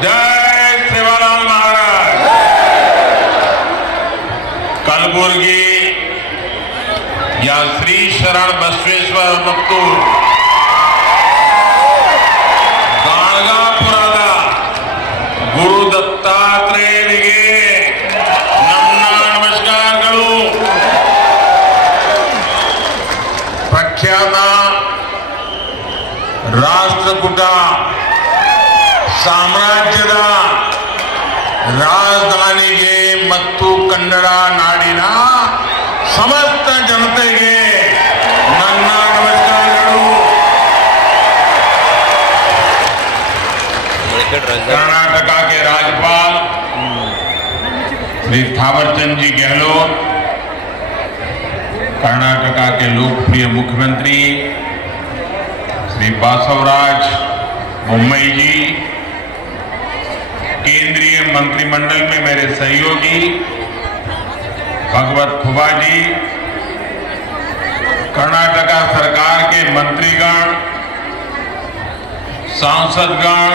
जय सेवालाल महाराज। कलबुर्गी या श्री शरण बसवेश्वर ಮತ್ತು ಗಾಣಗಾಪುರದ ಗುರು ದತ್ತಾತ್ರೇಯನಿಗೆ ನನ್ನ ನಮಸ್ಕಾರಗಳು। ಪ್ರಖ್ಯಾತ ರಾಷ್ಟ್ರಕೂಟ ಸಾಮ್ರಾಜ್ಯದ ರಾಜಧಾನಿಗೆ ಮತ್ತು ಕನ್ನಡ ನಾಡಿನ ಸಮಸ್ತ ಜನತೆಗೆ ನನ್ನ ನಮಸ್ಕಾರಗಳು। कर्नाटका के राज्यपाल श्री थावरचंद जी गहलोत, कर्नाटका के लोकप्रिय मुख्यमंत्री श्री बासवराज बोम्मई जी, केंद्रीय मंत्रिमंडल में मेरे सहयोगी भगवत खुबा जी, कर्नाटका सरकार के मंत्रीगण, सांसदगण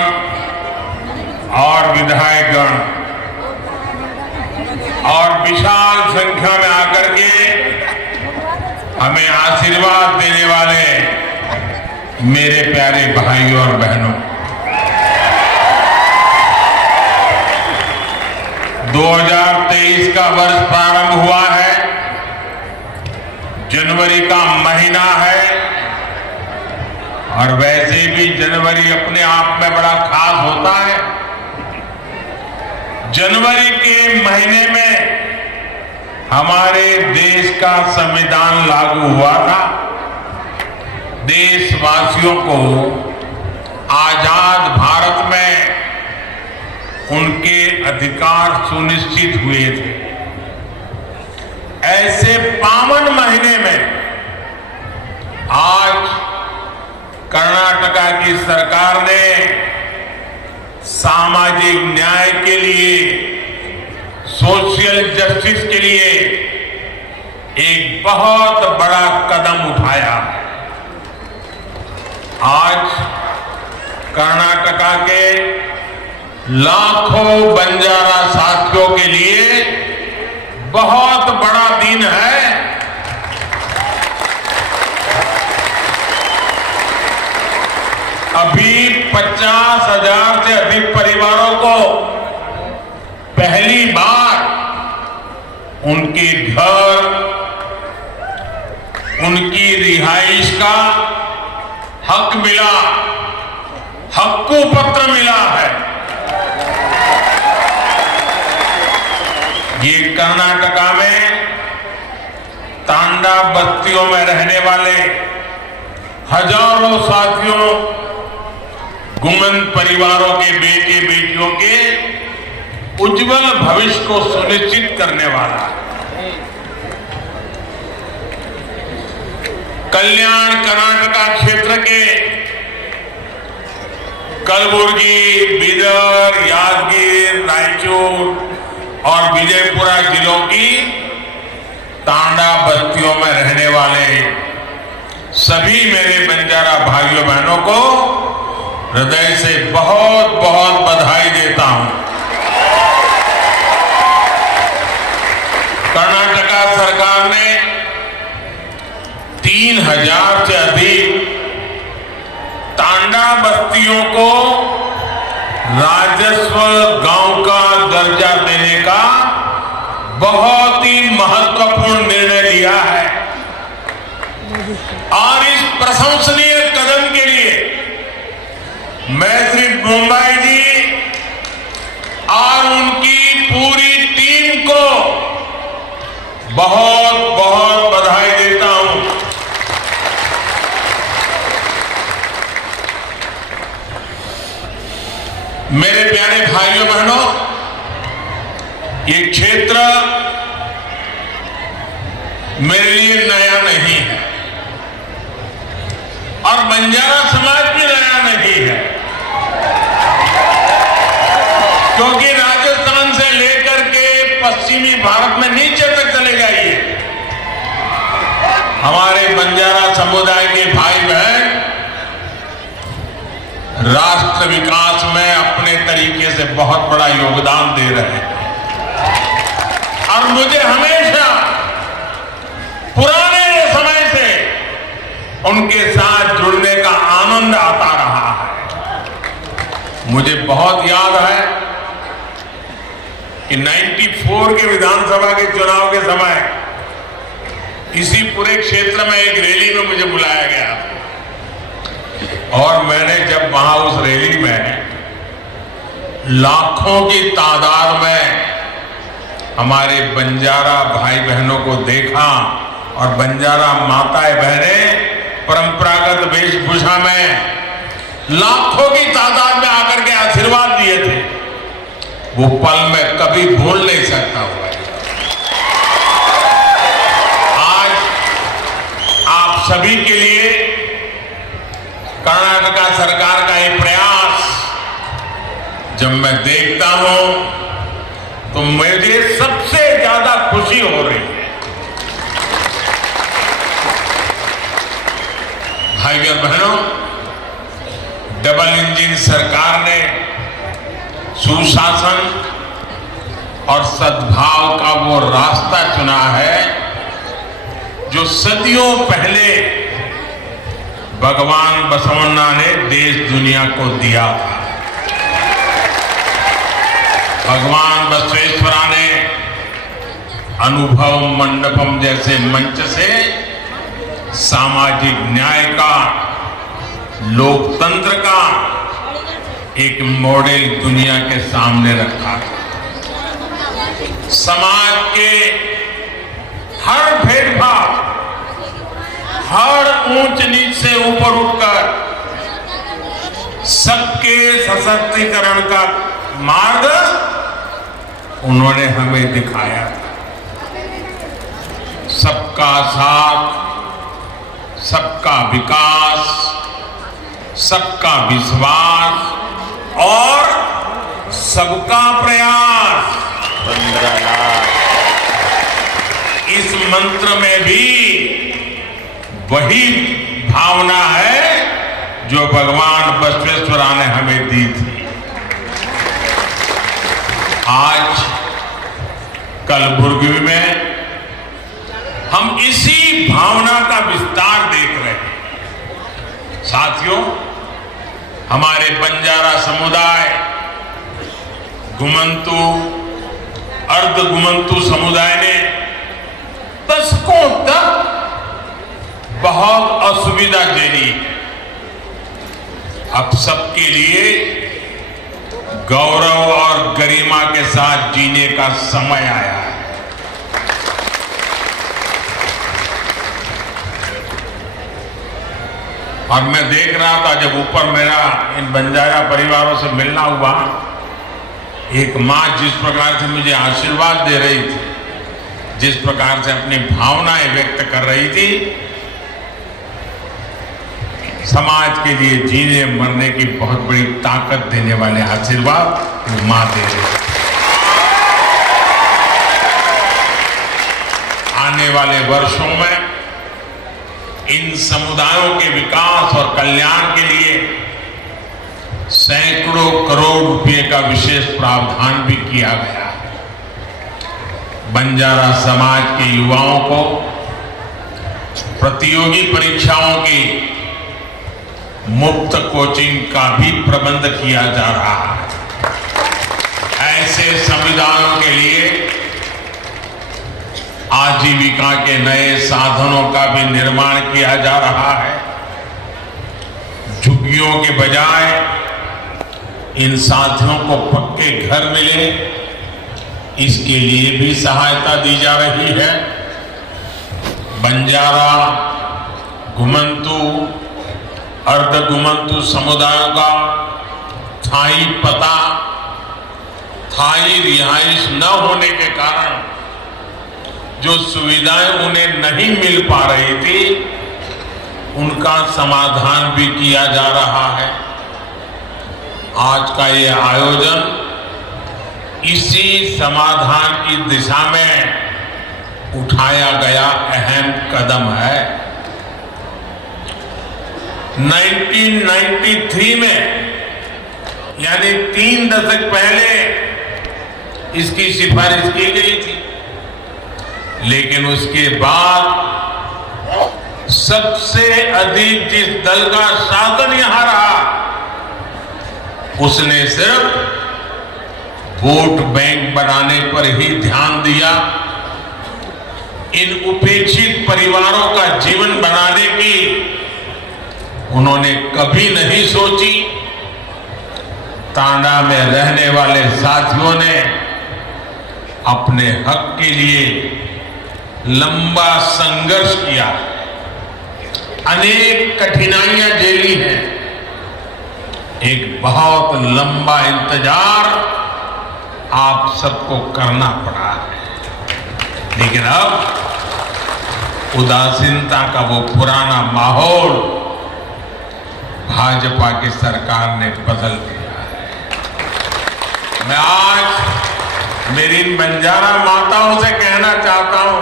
और विधायकगण और विशाल संख्या में आकर के हमें आशीर्वाद देने वाले मेरे प्यारे भाइयों और बहनों, 2023 का वर्ष प्रारंभ हुआ है। जनवरी का महीना है और वैसे भी जनवरी अपने आप में बड़ा खास होता है। जनवरी के महीने में हमारे देश का संविधान लागू हुआ था। देशवासियों को आजाद भारत में उनके अधिकार सुनिश्चित हुए थे। ऐसे पावन महीने में आज कर्नाटका की सरकार ने सामाजिक न्याय के लिए, सोशल जस्टिस के लिए एक बहुत बड़ा कदम उठाया। आज कर्नाटका के लाखों बंजारा साथियों के लिए बहुत बड़ा दिन है। अभी 50,000 से अधिक परिवारों को पहली बार उनके घर, उनकी रिहाइश का हक मिला, हक्कू पत्र मिला है। ये कर्नाटका में तांडा बस्तियों में रहने वाले हजारों साथियों, गुमन परिवारों के बेटे बेटियों के उज्जवल भविष्य को सुनिश्चित करने वाला है। कल्याण कर्नाटका क्षेत्र के कलबुर्गी, बीदर, यादगीर, रायचूर और विजयपुरा जिलों की तांडा बस्तियों में रहने वाले सभी मेरे बंजारा भाइयों बहनों को हृदय से बहुत बहुत बधाई देता हूं। कर्नाटका सरकार ने 3,000 से अधिक तांडा बस्तियों को राजस्व गांव का दर्जा देने का बहुत ही महत्वपूर्ण निर्णय लिया है और इस प्रशंसनीय कदम के लिए मैं श्री बोम्मई जी और उनकी पूरी टीम को बहुत बहुत बधाई देता हूं। मेरे प्यारे भाइयों बहनों, ये क्षेत्र मेरे लिए नया नहीं है और बंजारा समाज भी नया नहीं है, क्योंकि राजस्थान से लेकर के पश्चिमी भारत में नीचे तक चले जाइए, हमारे बंजारा समुदाय के भाई बहन राष्ट्र विकास में अपने तरीके से बहुत बड़ा योगदान दे रहे हैं और मुझे हमेशा पुराने समय से उनके साथ जुड़ने का आनंद आता रहा है। मुझे बहुत याद है कि 94 के विधानसभा के चुनाव के समय इसी पूरे क्षेत्र में एक रैली में मुझे बुलाया गया और मैंने जब वहां उस रैली में लाखों की तादाद में हमारे बंजारा भाई बहनों को देखा और बंजारा माताएं बहनें परंपरागत वेशभूषा में लाखों की तादाद में आकर के आशीर्वाद दिए थे, वो पल मैं कभी भूल नहीं सकता हुआ। आज आप सभी के लिए कर्नाटका सरकार का एक प्रयास जब मैं देखता हूं तो मुझे सबसे ज्यादा खुशी हो रही है। भाई और बहनों, डबल इंजन सरकार ने सुशासन और सद्भाव का वो रास्ता चुना है जो सदियों पहले भगवान बसवन्ना ने देश दुनिया को दिया था। भगवान बसवेश्वरा ने अनुभव मंडपम जैसे मंच से सामाजिक न्याय का, लोकतंत्र का एक मॉडल दुनिया के सामने रखा है। समाज के हर भेदभाव, हर ऊंच नीच से ऊपर उठकर सबके सशक्तिकरण का मार्ग उन्होंने हमें दिखाया। सबका साथ, सबका विकास, सबका विश्वास और सबका प्रयास। 15 लाख। इस मंत्र में भी वही भावना है जो भगवान बसवेश्वरा ने हमें दी थी। आज कलबुर्गी में हम इसी भावना का विस्तार देख रहे हैं। साथियों, हमारे बंजारा समुदाय, घुमंतु, अर्ध घुमंतु समुदाय ने दशकों तक बहुत असुविधा झेली है। अब सबके लिए गौरव और गरिमा के साथ जीने का समय आया है। और मैं देख रहा था जब ऊपर मेरा इन बंजारा परिवारों से मिलना हुआ, एक मां जिस प्रकार से मुझे आशीर्वाद दे रही थी, जिस प्रकार से अपनी भावनाएं व्यक्त कर रही थी, समाज के लिए जीने मरने की बहुत बड़ी ताकत देने वाले आशीर्वाद वो मां दे रही है। आने वाले वर्षों में इन समुदायों के विकास और कल्याण के लिए सैकड़ों करोड़ रुपए का विशेष प्रावधान भी किया गया है। बंजारा समाज के युवाओं को प्रतियोगी परीक्षाओं की मुफ्त कोचिंग का भी प्रबंध किया जा रहा है। ऐसे समुदायों के लिए आजीविका के नए साधनों का भी निर्माण किया जा रहा है। झुग्गियों के बजाय इन साथियों को पक्के घर मिले, इसके लिए भी सहायता दी जा रही है। बंजारा, घुमंतु, अर्ध घुमंतु समुदायों का स्थायी पता, स्थायी रिहाइश न होने के कारण जो सुविधाएं उन्हें नहीं मिल पा रही थी, उनका समाधान भी किया जा रहा है। आज का ये आयोजन इसी समाधान की दिशा में उठाया गया अहम कदम है। 1993 में यानी 3 दशक पहले इसकी सिफारिश की गई थी, लेकिन उसके बाद सबसे अधिक जिस दल का शासन यहां रहा, उसने सिर्फ वोट बैंक बनाने पर ही ध्यान दिया। इन उपेक्षित परिवारों का जीवन बनाने की उन्होंने कभी नहीं सोची। तांडा में रहने वाले साथियों ने अपने हक के लिए लंबा संघर्ष किया, अनेक कठिनाइयां झेली हैं, एक बहुत लंबा इंतजार आप सबको करना पड़ा है। लेकिन अब उदासीनता का वो पुराना माहौल भाजपा की सरकार ने बदल दिया है। मैं आज मेरी इन बंजारा माताओं से कहना चाहता हूं,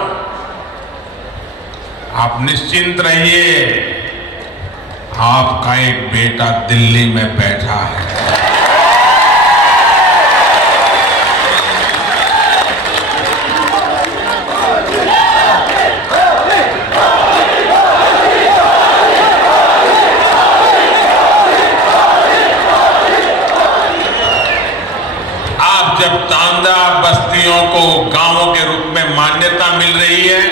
आप निश्चिंत रहिए, आपका एक बेटा दिल्ली में बैठा है। जब तांडा बस्तियों को गांवों के रूप में मान्यता मिल रही है,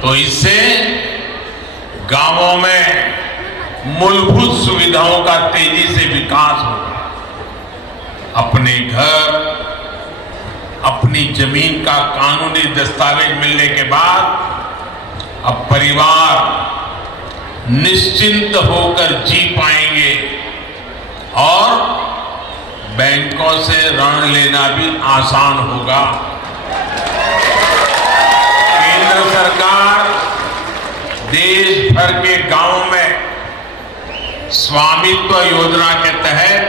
तो इससे गांवों में मूलभूत सुविधाओं का तेजी से विकास होगा। अपने घर, अपनी जमीन का कानूनी दस्तावेज मिलने के बाद अब परिवार निश्चिंत होकर जी पाएंगे और बैंकों से ऋण लेना भी आसान होगा। केंद्र सरकार देश भर के गांवों में स्वामित्व योजना के तहत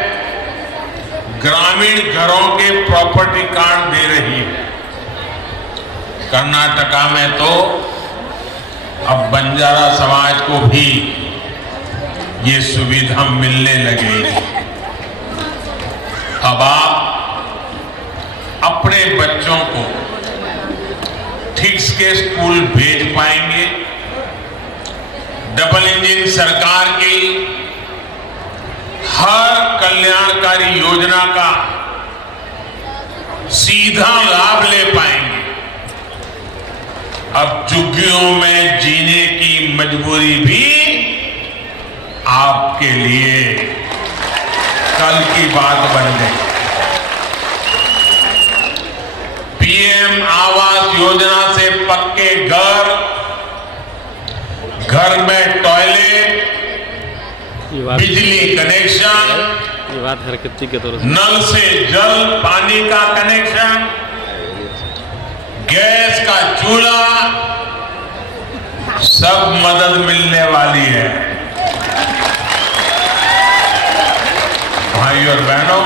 ग्रामीण घरों के प्रॉपर्टी कार्ड दे रही है। कर्नाटका में तो अब बंजारा समाज को भी ये सुविधा मिलने लगेगी। अब आप अपने बच्चों को ठीक के स्कूल भेज पाएंगे। डबल इंजन सरकार की हर कल्याणकारी योजना का सीधा लाभ ले पाएंगे। अब झुग्गियों में जीने की मजबूरी भी आपके लिए कल की बात बन गई। पीएम आवास योजना से पक्के घर, घर में टॉयलेट, बिजली कनेक्शन, नल से जल पानी का कनेक्शन, गैस का चूल्हा, सब मदद मिलने वाली है। भाई और बहनों,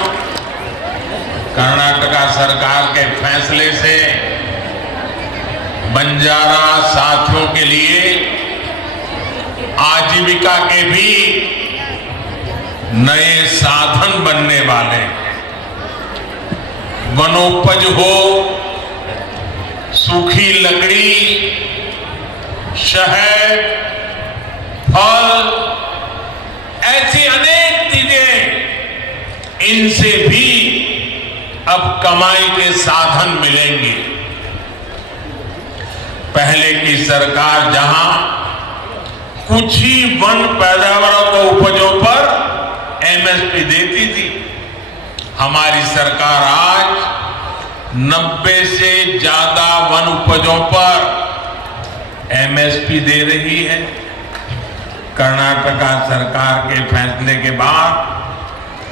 कर्नाटका सरकार के फैसले से बंजारा साथियों के लिए आजीविका के भी नए साधन बनने वाले हैं। वनोपज हो, सूखी लकड़ी, शहद, फल, ऐसी अनेक चीजें, इनसे भी अब कमाई के साधन मिलेंगे। पहले की सरकार जहां कुछ ही वन पैदावारों को उपजों पर एमएसपी देती थी, हमारी सरकार आज 90 से ज्यादा वन उपजों पर एमएसपी दे रही है। कर्नाटका सरकार के फैसले के बाद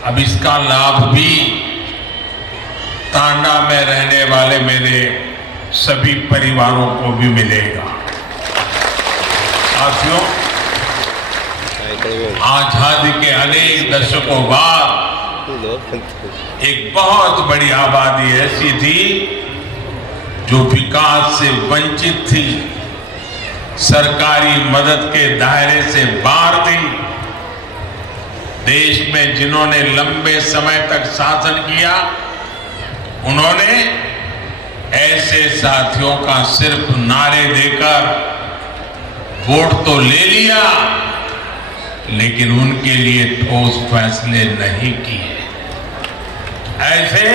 अब इसका लाभ भी तांडा में रहने वाले मेरे सभी परिवारों को भी मिलेगा। साथियों, आजादी के अनेक दशकों बाद एक बहुत बड़ी आबादी ऐसी थी जो विकास से वंचित थी, सरकारी मदद के दायरे से बाहर थी। देश में जिन्होंने लंबे समय तक शासन किया, उन्होंने ऐसे साथियों का सिर्फ नारे देकर वोट तो ले लिया, लेकिन उनके लिए ठोस फैसले नहीं किए। ऐसे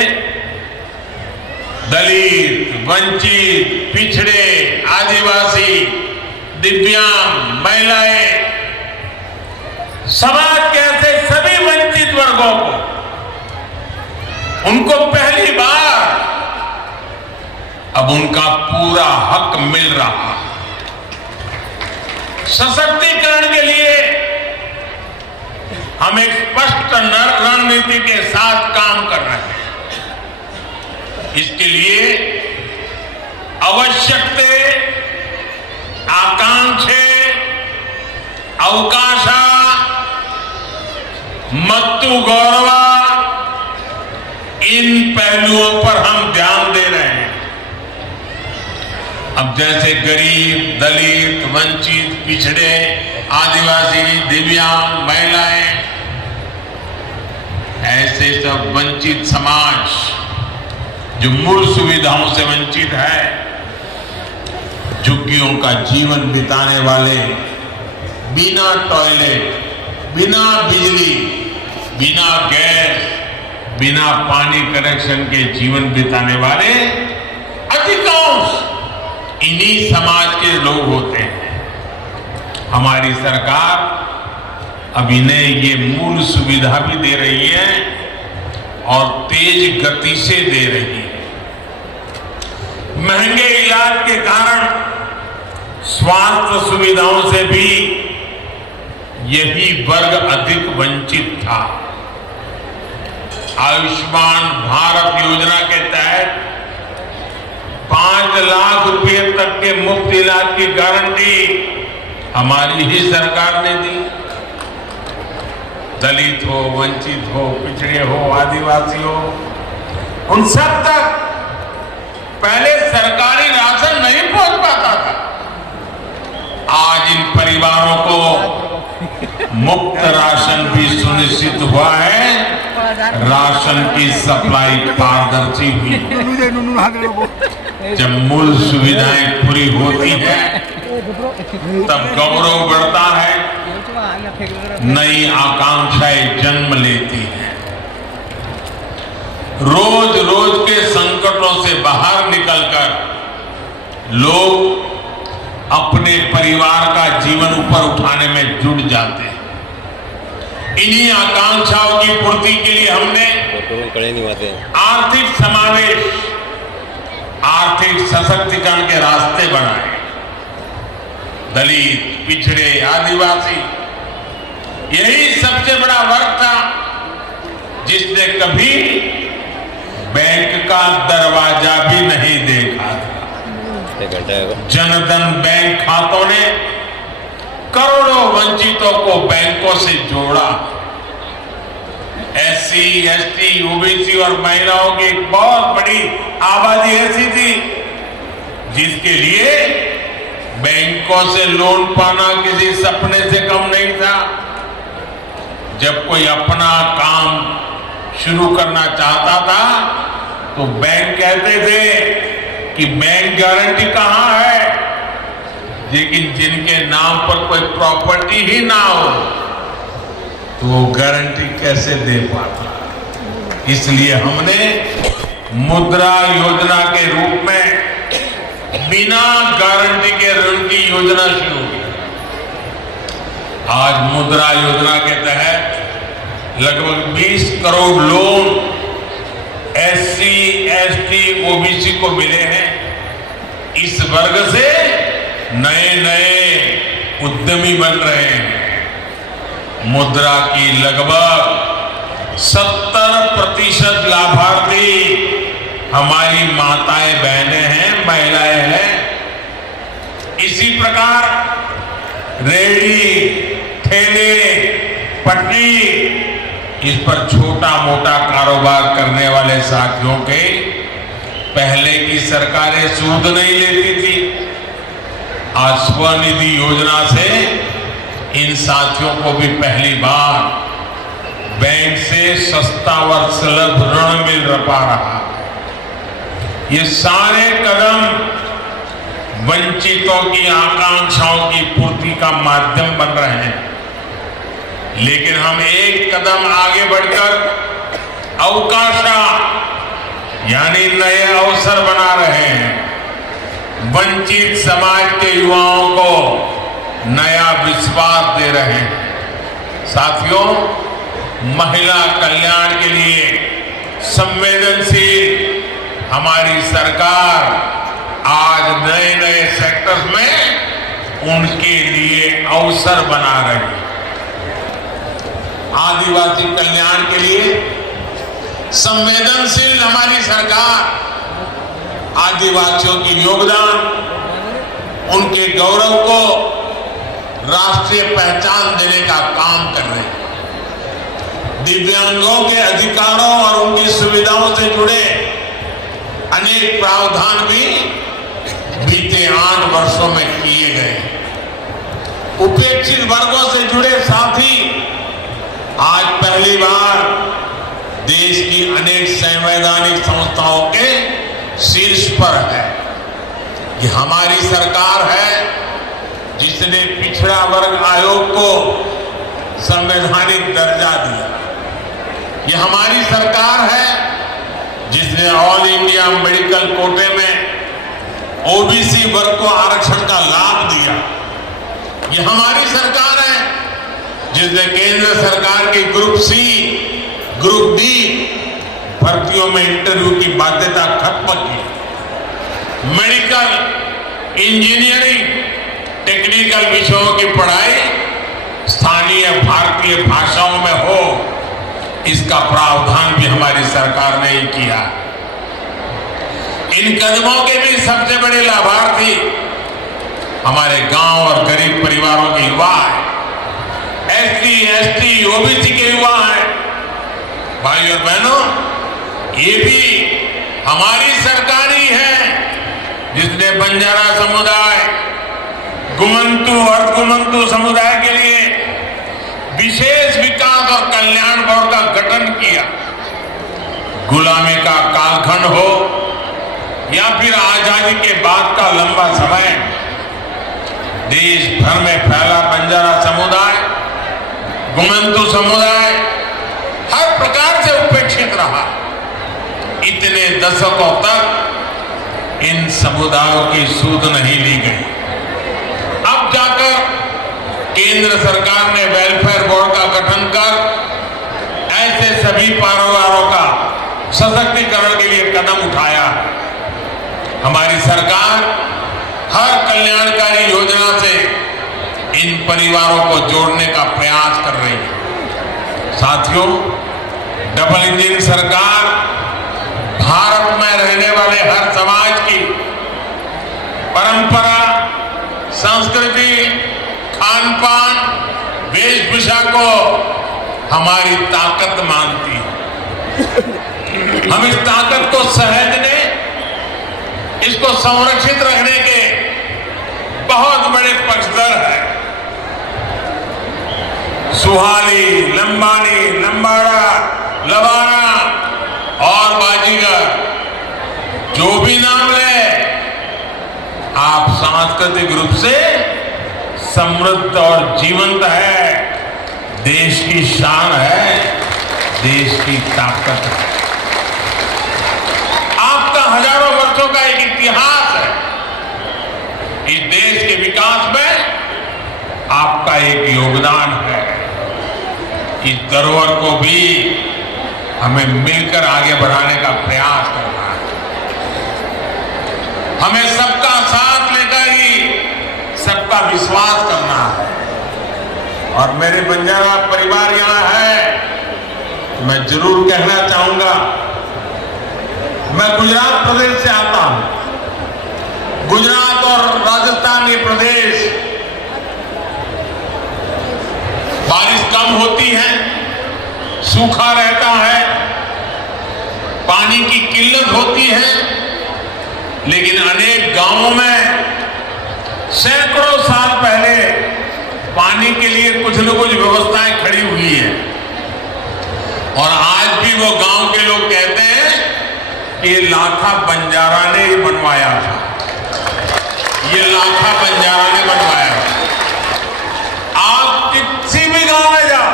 दलित, वंचित, पिछड़े, आदिवासी, दिव्यांग, महिलाएं, समाज के ऐसे सभी वंचित वर्गों को, उनको पहली बार अब उनका पूरा हक मिल रहा है। सशक्तिकरण के लिए हम एक स्पष्ट रणनीति के साथ काम कर रहे हैं। इसके लिए आवश्यकते, आकांक्षे, अवकाशा, मत्तु गौरवा, इन पहलुओं पर हम ध्यान दे रहे हैं। अब जैसे गरीब, दलित, वंचित, पिछड़े, आदिवासी, दिव्यांग, महिलाएं, ऐसे सब वंचित समाज जो मूल सुविधाओं से वंचित है, झुग्गियों का जीवन बिताने वाले, बिना टॉयलेट, बिना बिजली, बिना गैस, बिना पानी कनेक्शन के जीवन बिताने वाले अधिकांश इन्हीं समाज के लोग होते हैं। हमारी सरकार अब इन्हें ये मूल सुविधा भी दे रही है और तेज गति से दे रही है। महंगे इलाज के कारण स्वास्थ्य सुविधाओं से भी यही वर्ग अधिक वंचित था। आयुष्मान भारत योजना के तहत 5 लाख रुपए तक के मुफ्त इलाज की गारंटी हमारी ही सरकार ने दी। दलित हो, वंचित हो, पिछड़े हो, आदिवासी हो, उन सब तक पहले सरकारी राशन नहीं पहुंच पाता था। आज इन परिवारों को मुफ्त राशन भी सुनिश्चित हुआ है। राशन की सप्लाई पारदर्शी हुई। जब मूल सुविधाएं पूरी होती है तब गौरव बढ़ता है, नई आकांक्षाएं जन्म लेती हैं। रोज रोज के संकटों से बाहर निकलकर लोग अपने परिवार का जीवन ऊपर उठाने में जुट जाते हैं। इन्हीं आकांक्षाओं की पूर्ति के लिए हमने आर्थिक समावेश, आर्थिक सशक्तिकरण के रास्ते बनाए। दलित, पिछड़े, आदिवासी, यही सबसे बड़ा वर्ग था जिसने कभी बैंक का दरवाजा भी नहीं देखा था। जनधन बैंक खातों ने करोड़ों वंचितों को बैंकों से जोड़ा। एससी, एसटी, ओबीसी और महिलाओं की एक बहुत बड़ी आबादी ऐसी थी जिसके लिए बैंकों से लोन पाना किसी सपने से कम नहीं था। जब कोई अपना काम शुरू करना चाहता था तो बैंक कहते थे कि बैंक गारंटी कहां है, लेकिन जिनके नाम पर कोई प्रॉपर्टी ही ना हो तो वो गारंटी कैसे दे पाता। इसलिए हमने मुद्रा योजना के रूप में बिना गारंटी के ऋण की योजना शुरू की। आज मुद्रा योजना के तहत लगभग 20 crore loan SC, ST, OBC को मिले हैं। इस वर्ग से नए नए उद्यमी बन रहे हैं। मुद्रा की लगभग 70% लाभार्थी हमारी माताएं, बहनें हैं, महिलाएं हैं। इसी प्रकार रेहड़ी, ठेले, पटरी, इस पर छोटा मोटा कारोबार करने वाले साथियों के पहले की सरकारें सूद नहीं लेती थी। आज स्वनिधि योजना से इन साथियों को भी पहली बार बैंक से सस्ता व सुलभ ऋण मिल पा रहा। ये सारे कदम वंचितों की आकांक्षाओं की पूर्ति का माध्यम बन रहे हैं। लेकिन हम एक कदम आगे बढ़कर अवकाशा यानी नए अवसर बना रहे हैं। वंचित समाज के युवाओं को नया विश्वास दे रहे हैं। साथियों, महिला कल्याण के लिए संवेदनशील हमारी सरकार आज नए नए सेक्टर्स में उनके लिए अवसर बना रही है। आदिवासी कल्याण के लिए संवेदनशील हमारी सरकार आदिवासियों की योगदान, उनके गौरव को राष्ट्रीय पहचान देने का काम कर रही है। दिव्यांगों के अधिकारों और उनकी सुविधाओं से जुड़े अनेक प्रावधान भी बीते 8 वर्षों में किए गए। उपेक्षित वर्गों से जुड़े साथी आज पहली बार देश की अनेक संवैधानिक संस्थाओं के शीर्ष पर है। ये हमारी सरकार है जिसने पिछड़ा वर्ग आयोग को संवैधानिक दर्जा दिया। ये हमारी सरकार है जिसने ऑल इंडिया मेडिकल कोटे में ओबीसी वर्ग को आरक्षण का लाभ दिया। ये हमारी सरकार है जिसने केंद्र सरकार की ग्रुप सी, ग्रुप डी भर्तियों में इंटरव्यू की बाध्यता खत्म की। मेडिकल, इंजीनियरिंग, टेक्निकल विषयों की पढ़ाई स्थानीय भारतीय भाषाओं में हो, इसका प्रावधान भी हमारी सरकार ने ही किया। इन कदमों के भी सबसे बड़े लाभार्थी हमारे गांव और गरीब परिवारों के युवा हैं। एसटी, एसटी, ओबीसी के युवा हैं। भाई और बहनों, ये भी हमारी सरकार ही है जिसने बंजारा समुदाय, गुमंतु और गुमंतु समुदाय के लिए विशेष विकास और कल्याण बोर्ड का गठन किया। गुलामी का कालखंड हो या फिर आजादी के बाद का लंबा समय, देश भर में फैला बंजारा समुदाय, गुमंतु समुदाय हर प्रकार से उपेक्षित रहा। इतने दशकों तक इन समुदायों की सूध नहीं ली गई। अब जाकर केंद्र सरकार ने वेलफेयर बोर्ड का गठन कर ऐसे सभी परिवारों का सशक्तिकरण के लिए कदम उठाया। हमारी सरकार हर कल्याणकारी योजना से इन परिवारों को जोड़ने का प्रयास कर रही है। साथियों, डबल इंजन सरकार भारत में रहने वाले हर समाज की परंपरा, संस्कृति, खान पान, वेशभूषा को हमारी ताकत मानती है। हम इस ताकत को सहेजने, इसको संरक्षित रखने के बहुत बड़े पक्षधर हैं। सुहाली, लंबानी, लंबाड़ा, लवाना और बाजीगर, जो भी नाम ले, आप सांस्कृतिक रूप से समृद्ध और जीवंत है। देश की शान है, देश की ताकत है। आपका हजारों वर्षों का एक इतिहास है। इस देश के विकास में आपका एक योगदान है। इस धरोहर को भी हमें मिलकर आगे बढ़ाने का प्रयास करना है। हमें सबका साथ लेकर ही सबका विश्वास करना है। और मेरे बंजारा परिवार यहां है, मैं जरूर कहना चाहूंगा, मैं गुजरात प्रदेश से आता हूं। गुजरात और राजस्थान ये प्रदेश बारिश कम होती है, सूखा रहता है, पानी की किल्लत होती है, लेकिन अनेक गांवों में सैकड़ों साल पहले पानी के लिए कुछ न कुछ व्यवस्थाएं खड़ी हुई है। और आज भी वो गांव के लोग कहते हैं कि ये लाखा बंजारा ने ही बनवाया था, ये लाखा बंजारा ने बनवाया था। आप किसी भी गांव में जाओ,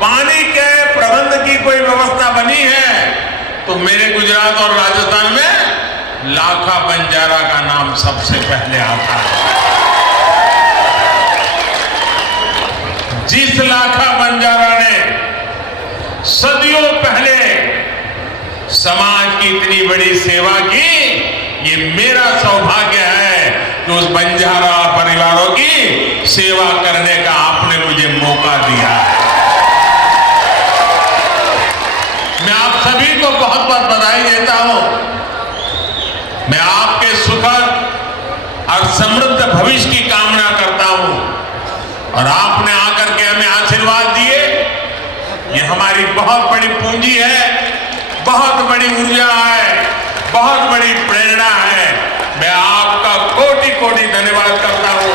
पानी के प्रबंध की कोई व्यवस्था बनी है तो मेरे गुजरात और राजस्थान में लाखा बंजारा का नाम सबसे पहले आता है। जिस लाखा बंजारा ने सदियों पहले समाज की इतनी बड़ी सेवा की, ये मेरा सौभाग्य है कि उस बंजारा परिवारों की सेवा करने का आपने मुझे मौका दिया है। मैं आप सभी को बहुत बहुत बधाई देता हूं। मैं आपके सुखद और समृद्ध भविष्य की कामना करता हूं और आपने आकर के हमें आशीर्वाद दिए, ये हमारी बहुत बड़ी पूंजी है, बहुत बड़ी ऊर्जा है, बहुत बड़ी प्रेरणा है। मैं आपका कोटि कोटि धन्यवाद करता हूं।